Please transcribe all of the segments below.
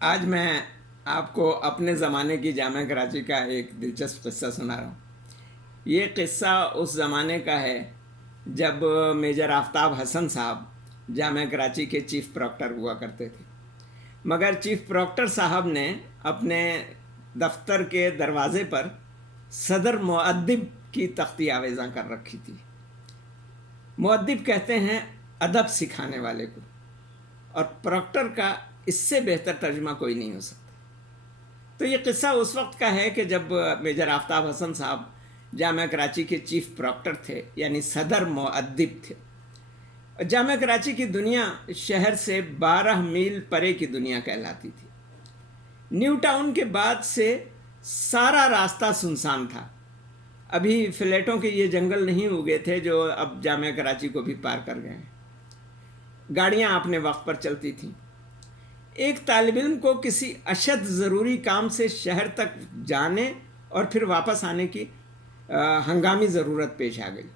آج میں آپ کو اپنے زمانے کی جامعہ کراچی کا ایک دلچسپ قصہ سنا رہا ہوں۔ یہ قصہ اس زمانے کا ہے جب میجر آفتاب حسن صاحب جامعہ کراچی کے چیف پروکٹر ہوا کرتے تھے، مگر چیف پروکٹر صاحب نے اپنے دفتر کے دروازے پر صدر مؤدب کی تختی آویزاں کر رکھی تھی۔ مؤدب کہتے ہیں ادب سکھانے والے کو، اور پروکٹر کا اس سے بہتر ترجمہ کوئی نہیں ہو سکتا۔ تو یہ قصہ اس وقت کا ہے کہ جب میجر آفتاب حسن صاحب جامعہ کراچی کے چیف پروکٹر تھے، یعنی صدر مؤدب تھے۔ جامعہ کراچی کی دنیا شہر سے 12 میل پرے کی دنیا کہلاتی تھی۔ نیو ٹاؤن کے بعد سے سارا راستہ سنسان تھا۔ ابھی فلیٹوں کے یہ جنگل نہیں اگے تھے جو اب جامعہ کراچی کو بھی پار کر گئے ہیں۔ گاڑیاں اپنے وقت پر چلتی تھیں۔ ایک طالب علم کو کسی اشد ضروری کام سے شہر تک جانے اور پھر واپس آنے کی ہنگامی ضرورت پیش آ گئی۔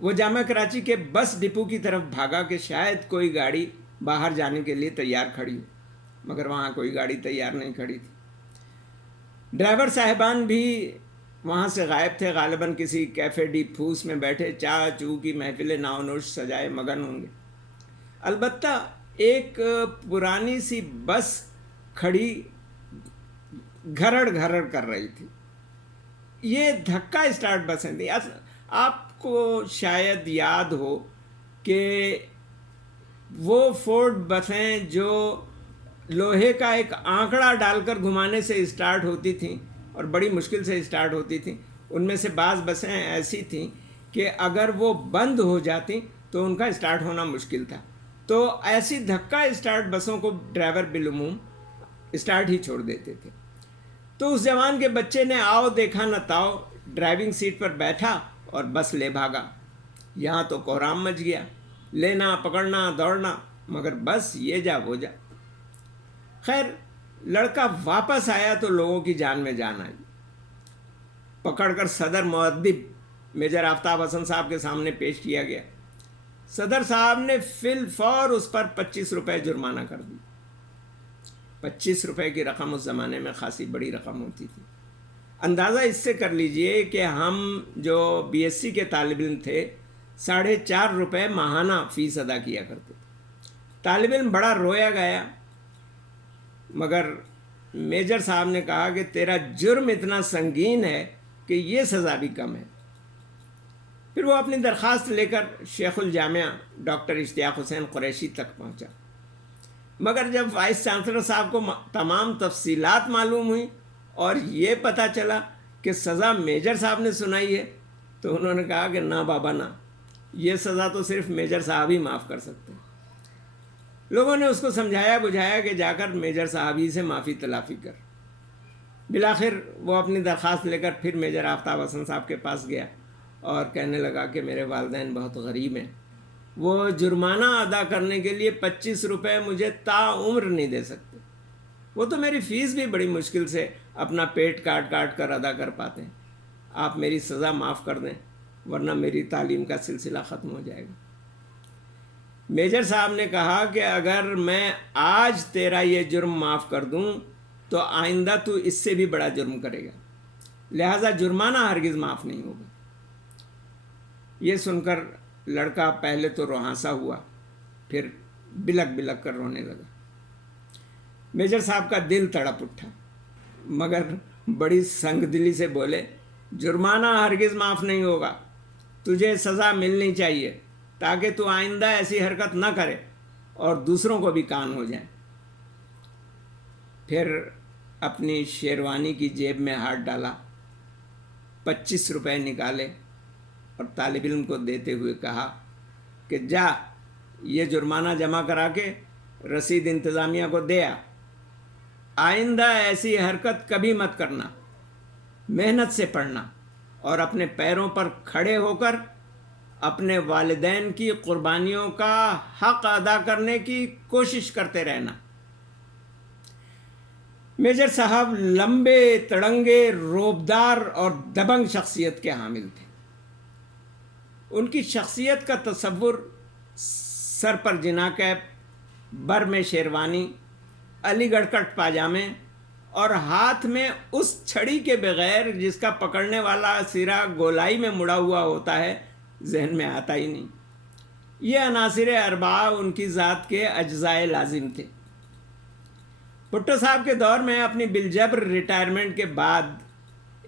وہ جامعہ کراچی کے بس ڈپو کی طرف بھاگا کہ شاید کوئی گاڑی باہر جانے کے لیے تیار کھڑی ہو، مگر وہاں کوئی گاڑی تیار نہیں کھڑی تھی۔ ڈرائیور صاحبان بھی وہاں سے غائب تھے، غالباً کسی کیفے ڈی پھوس میں بیٹھے چا چو کی محفل ناو نوش سجائے مگن ہوں گے۔ البتہ ایک پرانی سی بس کھڑی گھرڑ گھرڑ کر رہی تھی۔ یہ دھکا اسٹارٹ بسیں تھیں۔ آپ کو شاید یاد ہو کہ وہ فورڈ بسیں جو لوہے کا ایک آنکڑا ڈال کر گھمانے سے اسٹارٹ ہوتی تھیں اور بڑی مشکل سے اسٹارٹ ہوتی تھیں، ان میں سے بعض بسیں ایسی تھیں کہ اگر وہ بند ہو جاتی تو ان کا اسٹارٹ ہونا مشکل تھا۔ تو ایسی دھکا اسٹارٹ بسوں کو ڈرائیور بالعموم اسٹارٹ ہی چھوڑ دیتے تھے۔ تو اس جوان کے بچے نے آؤ دیکھا نہ تاؤ ڈرائیونگ سیٹ پر بیٹھا اور بس لے بھاگا۔ یہاں تو کوہرام مچ گیا، لینا پکڑنا دوڑنا، مگر بس یہ جا وہ جا۔ خیر لڑکا واپس آیا تو لوگوں کی جان میں جان آئی۔ پکڑ کر صدر مؤدب میجر آفتاب حسن صاحب کے سامنے پیش کیا گیا۔ صدر صاحب نے فی الفور اس پر 25 روپے جرمانہ کر دی۔ 25 روپے کی رقم اس زمانے میں خاصی بڑی رقم ہوتی تھی۔ اندازہ اس سے کر لیجئے کہ ہم جو بی ایس سی کے طالب علم تھے 4.5 روپے ماہانہ فیس ادا کیا کرتے تھے۔ طالب علم بڑا رویا گیا، مگر میجر صاحب نے کہا کہ تیرا جرم اتنا سنگین ہے کہ یہ سزا بھی کم ہے۔ پھر وہ اپنی درخواست لے کر شیخ الجامعہ ڈاکٹر اشتیاق حسین قریشی تک پہنچا، مگر جب وائس چانسلر صاحب کو تمام تفصیلات معلوم ہوئی اور یہ پتہ چلا کہ سزا میجر صاحب نے سنائی ہے تو انہوں نے کہا کہ نہ بابا نہ، یہ سزا تو صرف میجر صاحب ہی معاف کر سکتے ہیں۔ لوگوں نے اس کو سمجھایا بجھایا کہ جا کر میجر صاحب ہی سے معافی تلافی کر۔ بالآخر وہ اپنی درخواست لے کر پھر میجر آفتاب حسن صاحب کے پاس گیا اور کہنے لگا کہ میرے والدین بہت غریب ہیں، وہ جرمانہ ادا کرنے کے لیے 25 روپے مجھے تا عمر نہیں دے سکتے، وہ تو میری فیس بھی بڑی مشکل سے اپنا پیٹ کاٹ کاٹ کر ادا کر پاتے ہیں۔ آپ میری سزا معاف کر دیں ورنہ میری تعلیم کا سلسلہ ختم ہو جائے گا۔ میجر صاحب نے کہا کہ اگر میں آج تیرا یہ جرم معاف کر دوں تو آئندہ تو اس سے بھی بڑا جرم کرے گا، لہٰذا جرمانہ ہرگز معاف نہیں ہوگا۔ یہ سن کر لڑکا پہلے تو روہانسا ہوا، پھر بلک بلک کر رونے لگا۔ میجر صاحب کا دل تڑپ اٹھا، مگر بڑی سنگ دلی سے بولے جرمانہ ہرگز معاف نہیں ہوگا، تجھے سزا ملنی چاہیے تاکہ تو آئندہ ایسی حرکت نہ کرے اور دوسروں کو بھی کان ہو جائیں۔ پھر اپنی شیروانی کی جیب میں ہاتھ ڈالا، 25 روپے نکالے اور طالب علم کو دیتے ہوئے کہا کہ جا یہ جرمانہ جمع کرا کے رسید انتظامیہ کو دے آ، آئندہ ایسی حرکت کبھی مت کرنا، محنت سے پڑھنا اور اپنے پیروں پر کھڑے ہو کر اپنے والدین کی قربانیوں کا حق ادا کرنے کی کوشش کرتے رہنا۔ میجر صاحب لمبے تڑنگے روبدار اور دبنگ شخصیت کے حامل تھے۔ ان کی شخصیت کا تصور سر پر جنا کیپ، بر میں شیروانی، علی گڑھ کٹ پاجامے اور ہاتھ میں اس چھڑی کے بغیر جس کا پکڑنے والا سرا گولائی میں مڑا ہوا ہوتا ہے ذہن میں آتا ہی نہیں۔ یہ عناصر اربعہ ان کی ذات کے اجزائے لازم تھے۔ بھٹو صاحب کے دور میں اپنی بالجبر ریٹائرمنٹ کے بعد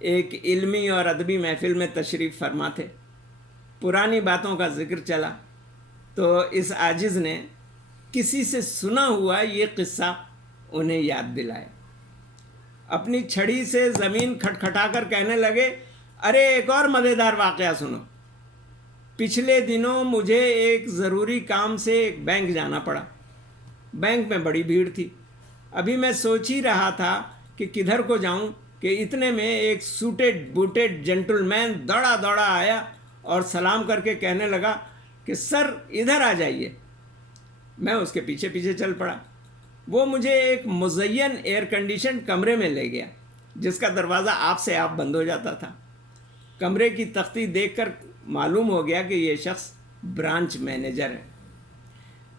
ایک علمی اور ادبی محفل میں تشریف فرما تھے۔ پرانی باتوں کا ذکر چلا تو اس عاجز نے کسی سے سنا ہوا یہ قصہ انہیں یاد دلایا۔ اپنی چھڑی سے زمین کھٹکھٹا کر کہنے لگے، ارے ایک اور مزیدار واقعہ سنو۔ پچھلے دنوں مجھے ایک ضروری کام سے ایک بینک جانا پڑا۔ بینک میں بڑی بھیڑ تھی۔ ابھی میں سوچ ہی رہا تھا کہ کدھر کو جاؤں کہ اتنے میں ایک سوٹڈ بوٹڈ جینٹل مین دوڑا دوڑا آیا اور سلام کر کے کہنے لگا کہ سر ادھر آ جائیے۔ میں اس کے پیچھے پیچھے چل پڑا۔ وہ مجھے ایک مزین ایئر کنڈیشن کمرے میں لے گیا جس کا دروازہ آپ سے آپ بند ہو جاتا تھا۔ کمرے کی تختی دیکھ کر معلوم ہو گیا کہ یہ شخص برانچ مینیجر ہے۔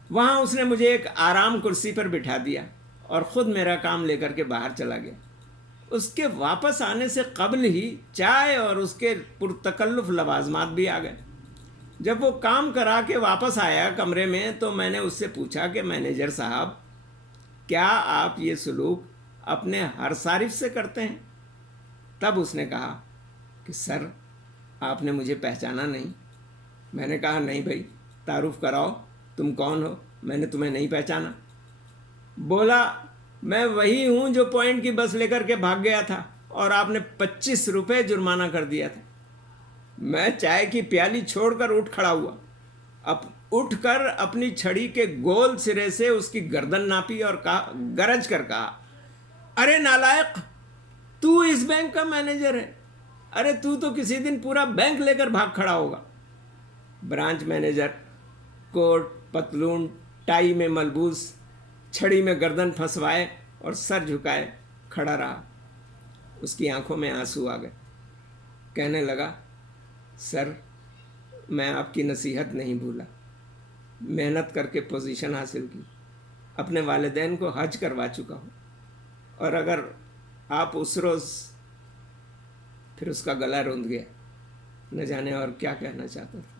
وہاں اس نے مجھے ایک آرام کرسی پر بٹھا دیا اور خود میرا کام لے کر کے باہر چلا گیا۔ اس کے واپس آنے سے قبل ہی چائے اور اس کے پرتکلف لوازمات بھی آ گئے۔ جب وہ کام کرا کے واپس آیا کمرے میں تو میں نے اس سے پوچھا کہ مینیجر صاحب، کیا آپ یہ سلوک اپنے ہر صارف سے کرتے ہیں؟ تب اس نے کہا کہ سر آپ نے مجھے پہچانا نہیں۔ میں نے کہا نہیں بھائی، تعارف کراؤ، تم کون ہو؟ میں نے تمہیں نہیں پہچانا۔ بولا میں وہی ہوں جو پوائنٹ کی بس لے کر کے بھاگ گیا تھا اور آپ نے 25 روپے جرمانہ کر دیا تھا۔ میں چائے کی پیالی چھوڑ کر اٹھ کھڑا ہوا۔ اب اٹھ کر اپنی چھڑی کے گول سرے سے اس کی گردن ناپی اور گرج کر کہا، ارے نالائق، تو اس بینک کا مینیجر ہے؟ ارے تو کسی دن پورا بینک لے کر بھاگ کھڑا ہوگا۔ برانچ مینیجر کوٹ پتلون ٹائی میں ملبوس، چھڑی میں گردن پھنسوائے اور سر جھکائے کھڑا رہا۔ اس کی آنکھوں میں آنسو آ گئے۔ کہنے لگا، سر میں آپ کی نصیحت نہیں بھولا، محنت کر کے پوزیشن حاصل کی، اپنے والدین کو حج کروا چکا ہوں، اور اگر آپ اس روز، پھر اس کا گلا روند گیا، نہ جانے اور کیا کہنا چاہتا تھا۔